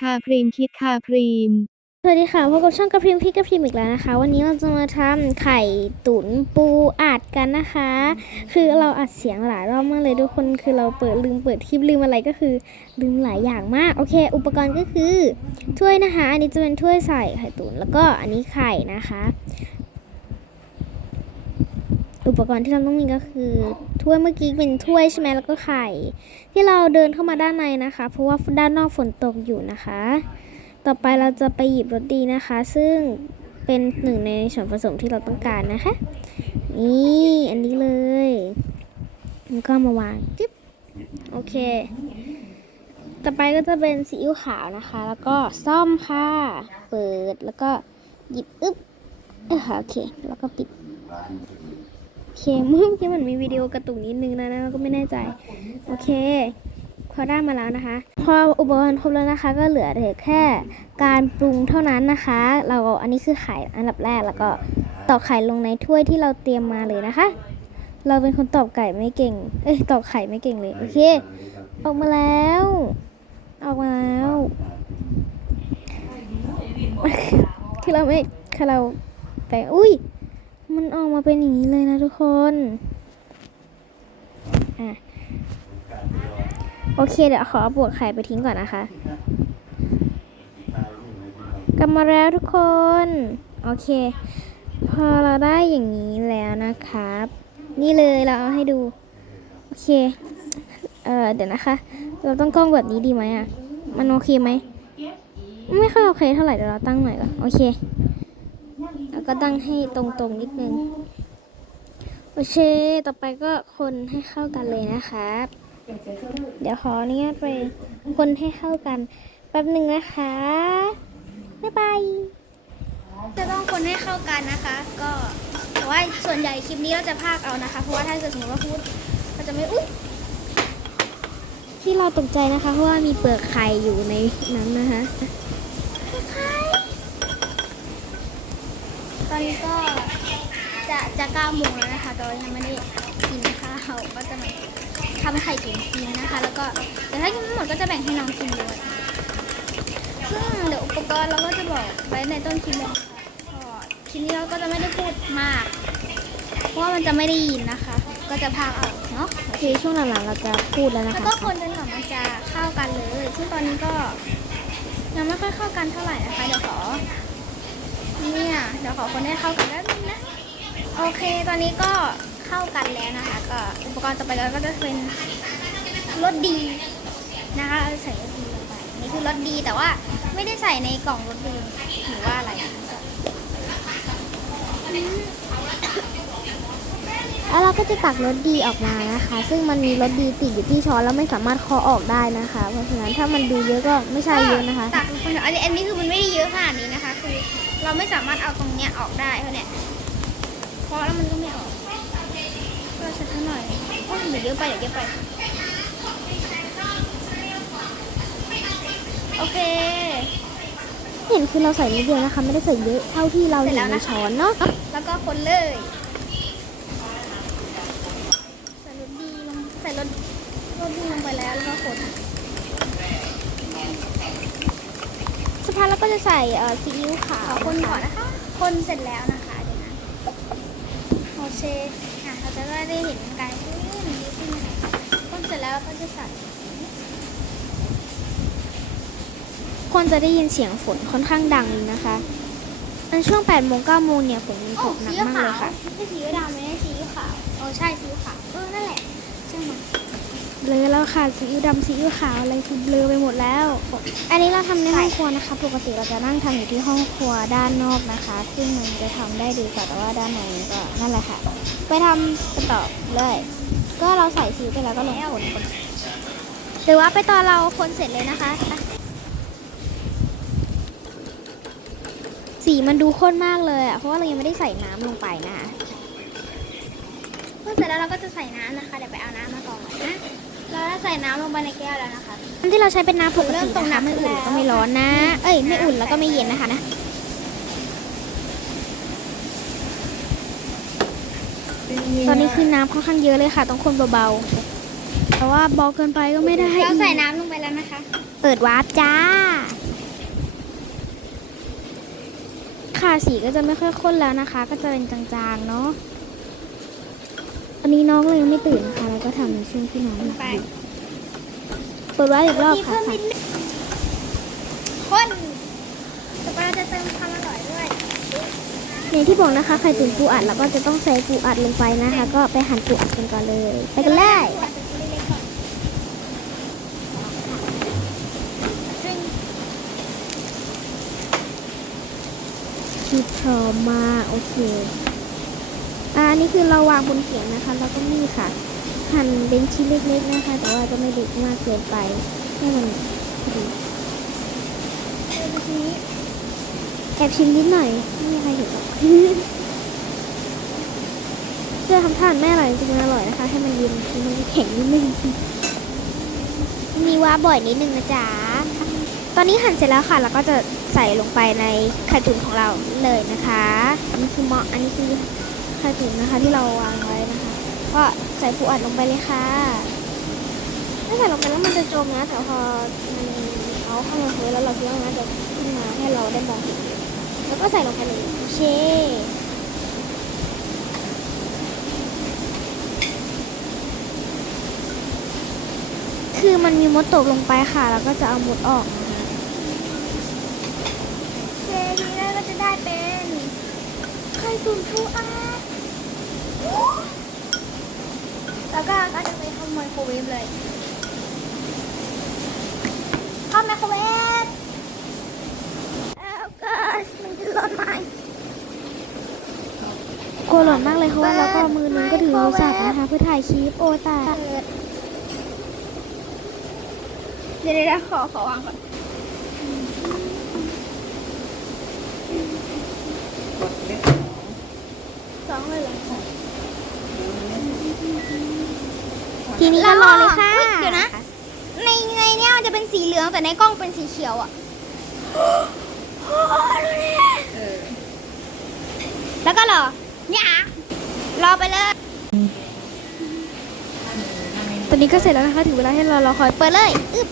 คาพรีมคิดคาพรีม สวัสดีค่ะพบกับช่องกระพริมพี่กระพริมอีกแล้วนะคะ วันนี้เราจะมาทำไข่ตุ๋นปูอัดกันนะคะ คือเราอัดเสียงหลายรอบมากเลยทุกคนคือเราเปิดลืมเปิดคลิปลืมอะไรก็คือ ลืมหลายอย่างมากโอเค อุปกรณ์ก็คือถ้วยนะคะ อันนี้จะเป็นถ้วยใส่ไข่ตุ๋นแล้วก็อันนี้ไข่นะคะ อุปกรณ์ที่เราต้องมีก็คือ ถ้วยเมื่อกี้เป็นถ้วยใช่ไหมแล้วก็ไข่ ที่เราเดินเข้ามาด้านในนะคะ เพราะว่าด้านนอกฝนตกอยู่นะคะ ต่อไปเราจะไปหยิบรสดีนะคะ ซึ่งเป็นหนึ่งในส่วนผสมที่เราต้องการนะคะ นี่อันนี้เลยแล้วก็มาวางจิ๊บโอเค ต่อไปก็จะเป็นซีอิ๊วขาวนะคะ แล้วก็ซ่อมค่ะ เปิดแล้วก็หยิบอึ๊บเอ้ยค่ะโอเค แล้วก็ปิด เคเมื่อกี้มันมีวิดีโอกระตุกนิดนึงนะนะก็ไม่แน่ใจ โอเค พอได้มาแล้วนะคะ พออุปกรณ์ครบแล้วนะคะ ก็เหลือแต่แค่การปรุงเท่านั้นนะคะ เราอันนี้คือไข่อันดับแรกแล้วก็ตอกไข่ลงในถ้วยที่เราเตรียมมาเลยนะคะ เราเป็นคนตอกไก่ไม่เก่ง เอ้ยตอกไข่ไม่เก่งเลย โอเค ออกมาแล้ว ออกมาแล้วคือเราไม่คือเราไปอุ้ย มันออกมาเป็นอย่างนี้เลยนะทุกคนอะโอเคเดี๋ยวขอเอาบวกไข่ไปทิ้งก่อนนะคะกลับมาแล้วทุกคน โอเค พอเราได้อย่างนี้แล้วนะครับ นี่เลยเราเอาให้ดู โอเค เออเดี๋ยวนะคะ เราต้องกล้องแบบนี้ดีไหมอะ มันโอเคไหม ไม่ค่อยโอเคเท่าไหร่เดี๋ยวเราตั้งใหม่ก่อน โอเค ก็ตั้งให้ตรงๆนิดนึง โอเค ต่อไปก็คนให้เข้ากันเลยนะครับ เดี๋ยวขออนุญาตไปคนให้เข้ากันแป๊บหนึ่งนะคะ บ๊ายบายจะต้องคนให้เข้ากันนะคะ ก็แต่ว่าส่วนใหญ่คลิปนี้เราจะพากเอานะคะ เพราะว่าถ้าเกิดสมมติว่าพูดก็จะไม่อุ๊ยที่เราตกใจนะคะ เพราะว่ามีเปลือกไข่อยู่ในนั้นนะคะ อนนี้ก็จะจะเก้าโมงแล้วนะคะแต่ว่ายังไม่ได้กินข้าวก็จะมาทำให้ไข่ตุ๋นกินนะคะ แล้วก็เดี๋ยวถ้ากินไม่หมดก็จะแบ่งให้น้องกินด้วยซึ่งเดี๋ยวอุปกรณ์เราก็จะบอกไว้ในต้นคลิปเลยนะคะก็คลิปนี้เราก็จะไม่ได้พูดมาก เพราะว่ามันจะไม่ได้ยินนะคะ ก็จะพากเอาเนาะโอเคช่วงหลังๆเราจะพูดแล้วนะแล้วคะก็คนจนกว่ามันจะเข้ากันเลย ซึ่งตอนนี้ก็ยังไม่ค่อยเข้ากันเท่าไหร่นะคะเดี๋ยวขอ เนี่ย เดี๋ยวขอคนให้เข้ากันแป๊บนึงนะ โอเค ตอนนี้ก็เข้ากันแล้วนะคะ ก็อุปกรณ์ต่อไปก็จะเป็นรสดีนะคะเราใส่รสดีลงไป นี่คือรสดีแต่ว่าไม่ได้ใส่ในกล่องรสดีหรือว่าอะไรนะคะก็แล้วเราก็จะตักรสดีออกมานะคะ ซึ่งมันมีรสดีติดอยู่ที่ช้อนแล้วไม่สามารถเคาะออกได้นะคะ เพราะฉะนั้นถ้ามันดูเยอะก็ไม่ใช่เยอะนะคะ ตักลงไปอันนี้อันนี้คือมันไม่ได้เยอะขนาดนี้นะคะคือ เราไม่สามารถเอาตรงเนี้ยออกได้เพราะเนี่ยเพราะแล้วมันก็ไม่ออกก็ชัดหน่อยโอ้ยเดี๋ยวเยอะไปเดี๋ยวเยอะไป โอเค เห็นคือเราใส่นิดเดียวนะคะ ไม่ได้ใส่เยอะเท่าที่เราเห็นในช้อนเนาะแล้วก็คนเลยใส่รสดีลงใส่รสรสดีลงไปแล้วแล้วก็คน สุด ท้ายเราก็จะใส่เอ่อซีอิ๊วขาวคนก่อนนะคะคนเสร็จแล้วนะคะเดี๋ยวนะโอเคอะเราจะได้เห็นการขึ้นดีขึ้นนะคะคนเสร็จแล้วเราก็จะใส่คนจะได้ยินเสียงฝนค่อนข้างดังเลยนะคะในช่วง8โมง9โมงเนี่ยฝนมันตกหนักมากเลยค่ะไม่สีดำไม่ใช่สีขาวโอ้ใช่สีขาว เออนั่นแหละใช่ไหม เบลอแล้วค่ะซีอิ๊วดำซีอิ๊วขาวอะไรคือเบลอไปหมดแล้ว อันนี้เราทำในห้องครัวนะคะ ปกติเราจะนั่งทำอยู่ที่ห้องครัวด้านนอกนะคะ ซึ่งมันจะทำได้ดีกว่าแต่ว่าด้านในก็นั่นแหละค่ะ ไปทำกันต่อเลย ก็เราใส่ซีอิ๊วไปแล้วก็ลงคนคนหรือว่าไปตอนเราคนเสร็จเลยนะคะอะสีมันดูข้นมากเลยอะเพราะว่าเรายังไม่ได้ใส่น้ำลงไปนะคะเมื่อเสร็จแล้วเราก็จะใส่น้ำนะคะ เดี๋ยวไปเอาน้ำมาก่อนนะ เราใส่น้ำลงไปในแก้วแล้วนะคะ น้ำที่เราใช้เป็นน้ำปกติตรงน้ำไม่อุ่นก็ไม่ร้อนนะ เอ้ยไม่อุ่นแล้วก็ไม่เย็นนะคะนะตอนนี้คือน้ำค่อนข้างเยอะเลยค่ะ ต้องคนเบาๆ แต่ว่าเบาเกินไปก็ไม่ได้เราใส่น้ำลงไปแล้วนะคะ เปิดวาร์ปจ้า ค่ะสีก็จะไม่ค่อยข้นแล้วนะคะ ก็จะเป็นจางๆเนาะ อนนี้น้องเลยยังไม่ตื่นนะคะแล้วก็ทำในช่วงที่น้องหลับอยู่เปิดไว้อีกรอบค่ะค่ะคนต่อไปเราจะเติมความอร่อยด้วยในที่บอกนะคะไข่ตุ๋นปูอัดแล้วก็จะต้องใส่ปูอัดลงไปนะคะ ก็ไปหั่นปูอัดกันก่อนเลย ไปกันเลยซึ่งที่พร้อมมากโอเค อันนี้คือเราวางบนเขียงนะคะ แล้วก็นี่ค่ะ หั่นเป็นชิ้นเล็กๆนะคะ แต่ว่าก็ไม่เล็กมากเกินไปให้มันพอดีนี้แอบชิมนิดหน่อยไม่มีใครเห็นหรอกเพื่อทำทานแม่อร่อยจริงๆมันอร่อยนะคะ ให้มันเย็นให้มันแข็งนิดนึงมีว่าบ่อยนิดนึงนะจ๊ะตอนนี้หั่นเสร็จแล้วค่ะแล้วก็จะใส่ลงไปในไข่ตุ๋นของเราเลยนะคะ อันนี้คือเหมาะอันนี้คือ ไข่ตุ๋นะคะที่เราวางไว้นะคะ ก็ใส่ปูอัดลงไปเลยค่ะถ้าใส่ลงไปแล้วมันจะจมนะแต่พอมันเอาเข้ามาเฮ้ยแล้วเราคิดว่ามันจะขึ้นมาให้เราได้มองเห็นแล้วก็ใส่ลงไปเลยเคคือมันมีมดตกลงไปค่ะ แล้วก็จะเอามดออกนะคะเจนี้เราก็จะได้เป็นไข่ตุ๋นปูอัด แล้วก็ก็จะไปเข้าไมโครเวฟเลยเข้าไมโครเวฟแล้วก็มันจะร้อนไหมกลัวหล่นมากเลยเพราะว่าแล้วก็มือนึงก็ถือโทรศัพท์นะคะเพื่อถ่ายคลิปโอตายเดี๋ยวเดี๋ยวขอขอวางก่อนสองเลยเหรอ ทีนี้ก็รอเลยค่ะอุ๊เดี๋ยวนะ ในในเนี้ยมันจะเป็นสีเหลืองแต่ในกล้องเป็นสีเขียวอะแล้วก็รอเนี่ยรอไปเลย ตอนนี้ก็เสร็จแล้วนะคะถึงเวลาให้เรารอคอย เปิดเลยอึ๊บ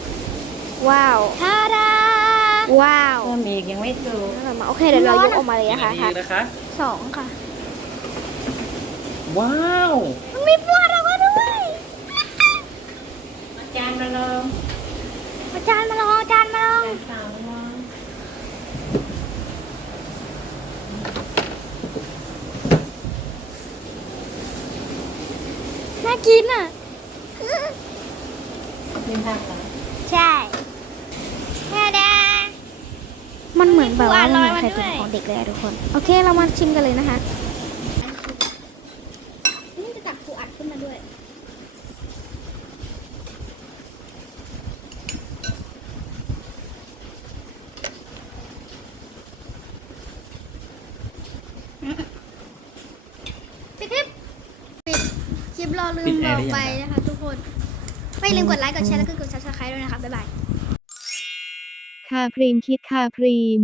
ว้าว ทาดาว้าวเพิ่มอีกยังไม่ถูกนั่นแหละมาโอเคเดี๋ยวเรายกออกมาเลยนะคะกี่ค่ะนาทีนะคะสองค่ะ ว้าว มันมีปวดออกมาด้วยอาจารย์มาลองอาจารย์มาลองอาจารย์มาลองสาวลองน่ากินอะกินทางกันใช่ทาดามันเหมือนแบบว่ามีมันปูเหมือนอัดลอยมาด้วยไข่ตุ๋นของเด็กเลยอะทุกคน โอเคเรามาชิมกันเลยนะคะ นี่จะตักปูอัดขึ้นมาด้วย ปิดคลิปปิดคลิปรอลืมบอกไปนะคะทุกคน ไม่ลืมกดไลค์กดแชร์แล้วก็กด subscribe ด้วยนะคะบ๊ายบาย คาพรีมคิดคาพรีม